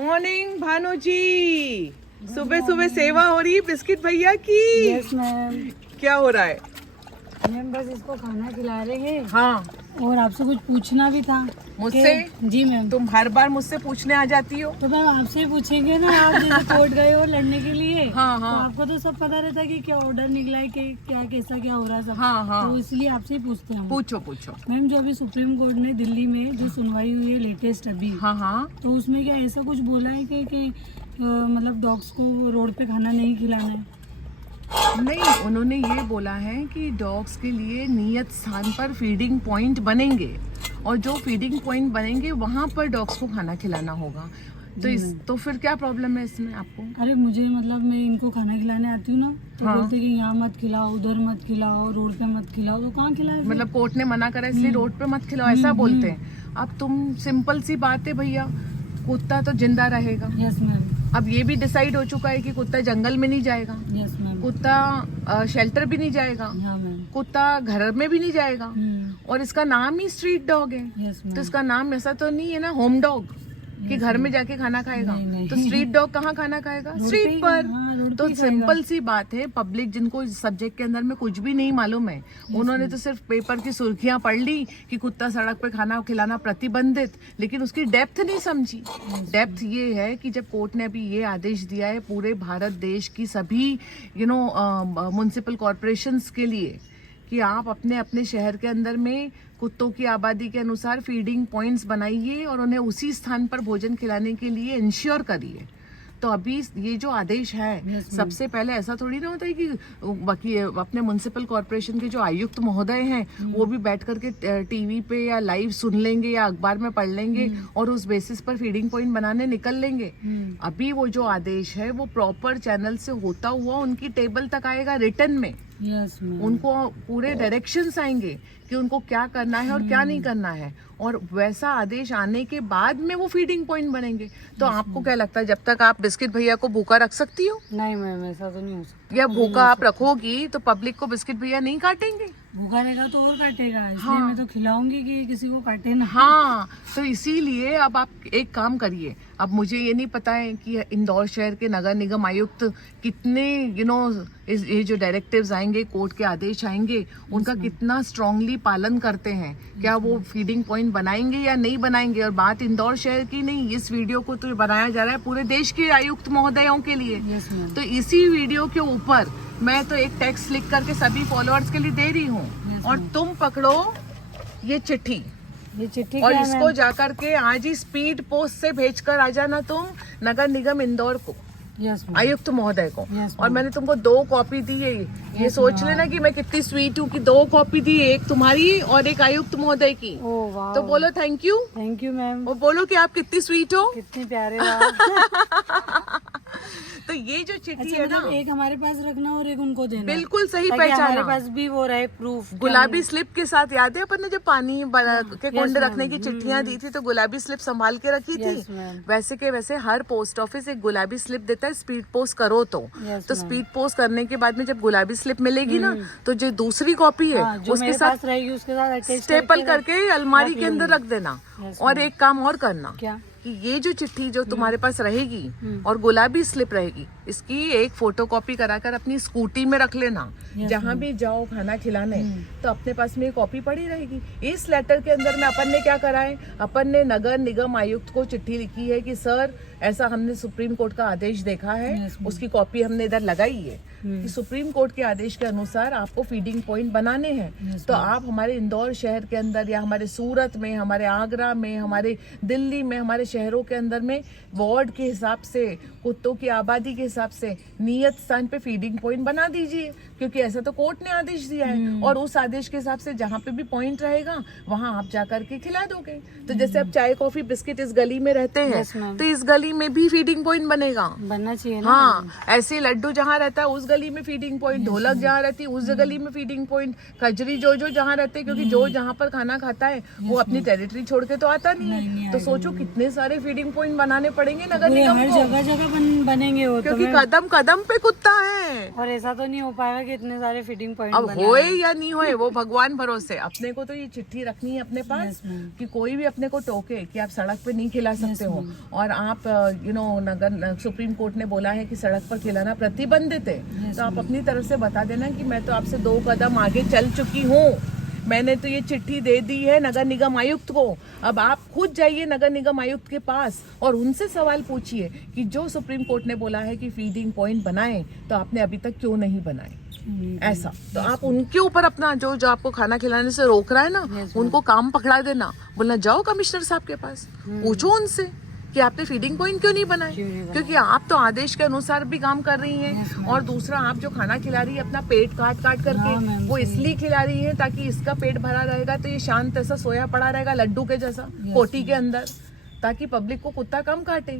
Morning Bhanu जी, सुबह सुबह सेवा हो रही है बिस्किट भैया की। Yes ma'am. क्या हो रहा है? मैम बस इसको खाना खिला रहे हैं। हाँ, और आपसे कुछ पूछना भी था। मुझसे? जी मैम। तुम हर बार मुझसे पूछने आ जाती हो। तो मैम आपसे ही पूछेंगे ना, आप जैसे कोर्ट गए हो लड़ने के लिए। हाँ हाँ। तो आपको तो सब पता रहता है कि क्या ऑर्डर निकला है, कि क्या कैसा क्या हो रहा है सब। हाँ हाँ। तो इसलिए आपसे ही पूछते हैं हम। पूछो पूछो। मैम जो अभी सुप्रीम कोर्ट ने दिल्ली में जो सुनवाई हुई है लेटेस्ट अभी, हाँ हाँ। तो उसमें क्या ऐसा कुछ बोला है कि मतलब डॉग्स को रोड पे खाना नहीं खिलाना है? नहीं, उन्होंने ये बोला है कि डॉग्स के लिए नियत स्थान पर फीडिंग पॉइंट बनेंगे और जो फीडिंग पॉइंट बनेंगे वहाँ पर डॉग्स को खाना खिलाना होगा। तो फिर क्या प्रॉब्लम है इसमें आपको? अरे मुझे मतलब मैं इनको खाना खिलाने आती हूँ ना, तो हाँ। बोलते कि यहाँ मत खिलाओ, उधर मत खिलाओ, रोड पे मत खिलाओ। तो कहाँ खिलाए? मतलब कोर्ट ने मना करा इसलिए रोड पे मत खिलाओ, ऐसा बोलते हैं। अब तुम सिंपल सी बात है भैया, कुत्ता तो जिंदा रहेगा। Yes ma'am. अब ये भी डिसाइड हो चुका है कि कुत्ता जंगल में नहीं जाएगा, यस मैम। कुत्ता शेल्टर भी नहीं जाएगा, हाँ मैम। कुत्ता घर में भी नहीं जाएगा, और इसका नाम ही स्ट्रीट डॉग है। Yes ma'am. तो इसका नाम ऐसा तो नहीं है ना होम डॉग कि घर में जाके खाना खाएगा। नहीं, नहीं। तो स्ट्रीट डॉग कहाँ खाना खाएगा? रोड पे स्ट्रीट ही, पर। हाँ, रोड पे तो ही खाएगा। सिंपल सी बात है, पब्लिक जिनको इस सब्जेक्ट के अंदर में कुछ भी नहीं मालूम है, उन्होंने तो सिर्फ पेपर की सुर्खियां पढ़ ली कि कुत्ता सड़क पे खाना खिलाना प्रतिबंधित, लेकिन उसकी डेप्थ नहीं समझी। डेप्थ ये है कि जब कोर्ट ने अभी ये आदेश दिया है पूरे भारत देश की सभी म्युनिसिपल कॉरपोरेशंस के लिए कि आप अपने अपने शहर के अंदर में कुत्तों की आबादी के अनुसार फीडिंग पॉइंट्स बनाइए और उन्हें उसी स्थान पर भोजन खिलाने के लिए इंश्योर करिए। तो अभी ये जो आदेश है, सबसे पहले ऐसा थोड़ी ना होता है कि बाकी अपने म्युनिसिपल कॉरपोरेशन के जो आयुक्त महोदय हैं वो भी बैठ करके टीवी पे या लाइव सुन लेंगे या अखबार में पढ़ लेंगे और उस बेसिस पर फीडिंग पॉइंट बनाने निकल लेंगे। अभी वो जो आदेश है वो प्रॉपर चैनल से होता हुआ उनकी टेबल तक आएगा रिटर्न में। Yes ma'am. उनको पूरे डायरेक्शंस आएंगे कि उनको क्या करना है और क्या नहीं करना है, और वैसा आदेश आने के बाद में वो फीडिंग पॉइंट बनेंगे। तो आपको क्या लगता है जब तक आप बिस्किट भैया को भूखा रख सकती हो? नहीं मैम, ऐसा तो नहीं हो सकता। या भूखा आप रखोगी तो पब्लिक को बिस्किट भैया नहीं काटेंगे? भूखा रहेगा तो और काटेगा, इसलिए मैं तो खिलाऊंगी कि किसी को काटे ना। हाँ, तो इसीलिए अब आप एक काम करिए। अब मुझे ये नहीं पता है कि इंदौर शहर के नगर निगम आयुक्त कितने ये जो डायरेक्टिव्स आएंगे, कोर्ट के आदेश आएंगे, उनका कितना स्ट्रांगली पालन करते हैं। क्या वो फीडिंग पॉइंट बनाएंगे या नहीं बनाएंगे? और बात इंदौर शहर की नहीं, इस वीडियो को तो बनाया जा रहा है पूरे देश के आयुक्त महोदयों के लिए। Yes ma'am. तो इसी वीडियो के ऊपर मैं तो एक टेक्स्ट लिख करके सभी फॉलोअर्स के लिए दे रही हूँ, और तुम पकड़ो ये चिट्ठी ये चिट्ठी और क्या है इसको मैम? जाकर के आज ही स्पीड पोस्ट से भेजकर आ जाना तुम नगर निगम इंदौर को, यस मैम। आयुक्त महोदय को। Yes, और मैंने तुमको 2 कॉपी दी है। ये सोच लेना कि मैं कितनी स्वीट हूँ कि 2 कॉपी दी, एक तुम्हारी और एक आयुक्त महोदय की। ओह वाह। तो बोलो thank you, thank you ma'am. और बोलो कि आप कितनी स्वीट हो। कितने प्यारे वाह। तो ये जो चिट्ठी अच्छा, है ना, मतलब एक हमारे पास रखना और एक उनको देना। बिल्कुल सही ताकि हमारे पहचाना। पास भी वो रहे प्रूफ। गुलाबी स्लिप के साथ, याद है अपन ने जब पानी के कुंड रखने की चिट्ठियां दी थी तो गुलाबी स्लिप संभाल के रखी थी। Yes, ma'am. वैसे के वैसे हर पोस्ट ऑफिस एक गुलाबी स्लिप देता है स्पीड पोस्ट करो तो। Yes, तो ma'am. स्पीड पोस्ट करने के बाद में जब गुलाबी स्लिप मिलेगी ना, तो जो दूसरी कॉपी है हाँ, जो उसके मेरे साथ पास रहेगी उसके साथ अटैच स्टेपल करके अलमारी के अंदर रख देना। Yes, और एक काम और करना क्या? कि ये जो चिट्ठी जो तुम्हारे पास रहेगी और गुलाबी स्लिप रहेगी, इसकी एक फोटोकॉपी कराकर अपनी स्कूटी में रख लेना। जहाँ भी जाओ खाना खिलाने तो अपने पास में कॉपी पड़ी रहेगी। इस लेटर के अंदर में अपन ने क्या करा है, अपन ने नगर निगम आयुक्त को चिट्ठी लिखी है कि सर ऐसा हमने सुप्रीम कोर्ट का आदेश देखा है, उसकी कॉपी हमने इधर लगाई है कि सुप्रीम कोर्ट के आदेश के अनुसार आपको फीडिंग पॉइंट बनाने हैं। तो आप हमारे इंदौर शहर के अंदर या हमारे सूरत में, हमारे आगरा में, हमारे दिल्ली में, हमारे शहरों के अंदर में वार्ड के हिसाब से, कुत्तों की आबादी के हिसाब से नियत स्थान पे फीडिंग पॉइंट बना दीजिए, क्योंकि ऐसा तो कोर्ट ने आदेश दिया है। और उस आदेश के हिसाब से जहाँ पे भी पॉइंट रहेगा वहाँ आप जाकर के खिला दोगे। तो जैसे अब चाय कॉफी बिस्किट इस गली में रहते हैं, Yes, ma'am. तो इस गली में भी फीडिंग पॉइंट बनेगा। बनना चाहिए ना। हाँ, ऐसे लड्डू जहाँ रहता है उस गली में फीडिंग पॉइंट, ढोलक जहाँ रहती है उस गली में फीडिंग पॉइंट, कजरी जो जहाँ रहते हैं, क्योंकि जो जहाँ पर खाना खाता है वो अपनी टेरिटरी छोड़ के तो आता नहीं है। तो सोचो कितने सारे फीडिंग पॉइंट बनाने पड़ेंगे नगर निगम हर को, जगह जगह बनेंगे वो, क्योंकि कदम कदम पे कुत्ता है। और ऐसा तो नहीं हो पाएगा कि इतने सारे फीडिंग पॉइंट अब होए या नहीं होए वो भगवान भरोसे। अपने को तो ये चिट्ठी रखनी है अपने पास कि कोई भी अपने को टोके कि आप सड़क पे नहीं खिला सकते हो, और आप नगर सुप्रीम कोर्ट ने बोला है कि सड़क पर खिलाना प्रतिबंधित है, तो आप अपनी तरफ से बता देना कि मैं तो आपसे 2 कदम आगे चल चुकी हूँ, मैंने तो ये चिट्ठी दे दी है नगर निगम आयुक्त को। अब आप खुद जाइए नगर निगम आयुक्त के पास और उनसे सवाल पूछिए कि जो सुप्रीम कोर्ट ने बोला है कि फीडिंग पॉइंट बनाएं, तो आपने अभी तक क्यों नहीं बनाए। ऐसा तो आप उनके ऊपर अपना जो आपको खाना खिलाने से रोक रहा है ना, उनको काम पकड़ा देना, बोलना जाओ कमिश्नर साहब के पास, पूछो उनसे कि आपने फीडिंग पॉइंट क्यों नहीं बनाए, क्योंकि आप तो आदेश के अनुसार भी काम कर रही हैं। और दूसरा, आप जो खाना खिला रही है अपना पेट काट काट करके, वो इसलिए खिला रही है ताकि इसका पेट भरा रहेगा तो ये शांत ऐसा सोया पड़ा रहेगा लड्डू के जैसा कोटी के अंदर, ताकि पब्लिक को कुत्ता कम काटे।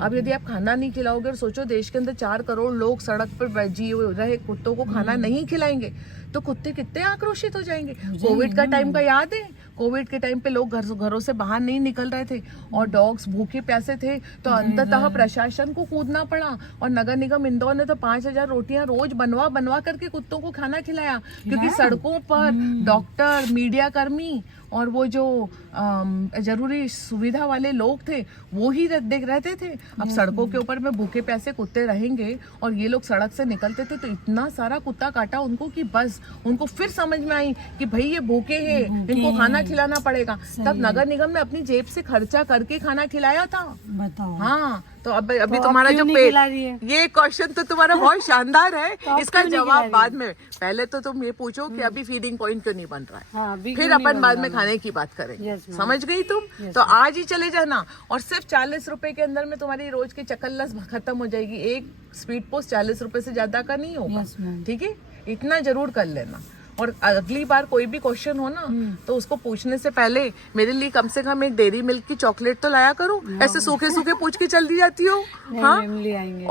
अब यदि आप खाना नहीं खिलाओगे, और सोचो देश के अंदर 4 करोड़ लोग सड़क पर जी रहे कुत्तों को खाना नहीं खिलाएंगे तो कुत्ते कितने आक्रोशित हो जाएंगे। कोविड का टाइम का याद है, कोविड के टाइम पे लोग घरों से बाहर नहीं निकल रहे थे और डॉग्स भूखे प्यासे थे, तो अंततः प्रशासन को कूदना पड़ा और नगर निगम इंदौर ने तो 5000 रोटियां रोज बनवा करके कुत्तों को खाना खिलाया, क्योंकि सड़कों पर डॉक्टर, मीडिया कर्मी और वो जो जरूरी सुविधा वाले लोग थे वो ही रहते थे। अब सड़कों के ऊपर में भूखे प्यासे कुत्ते रहेंगे और ये लोग सड़क से निकलते थे तो इतना सारा कुत्ता काटा उनको कि बस उनको फिर समझ में आई कि भाई ये भूखे हैं, इनको खाना खिलाना पड़ेगा। तब नगर निगम ने अपनी जेब से खर्चा करके खाना खिलाया था। बताओ। हाँ, तो अभी तुम्हारा जो पेट, ये क्वेश्चन तो तुम्हारा बहुत शानदार है, इसका जवाब बाद में। पहले तो तुम ये पूछो कि अभी फीडिंग पॉइंट क्यों नहीं बन रहा है, फिर अपन बाद में खाने की बात करेंगे। समझ गई तुम? तो आज ही चले जाना और सिर्फ 40 रुपए के अंदर में तुम्हारी रोज की चकल्लस खत्म हो जाएगी। एक स्पीड पोस्ट 40 रुपए से ज्यादा का नहीं होगा, ठीक है? इतना जरूर कर लेना। और अगली बार कोई भी क्वेश्चन हो ना तो उसको पूछने से पहले मेरे लिए कम से कम एक डेयरी मिल्क की चॉकलेट तो लाया करो, ऐसे सूखे सूखे पूछ के चल दी जाती हो। हाँ,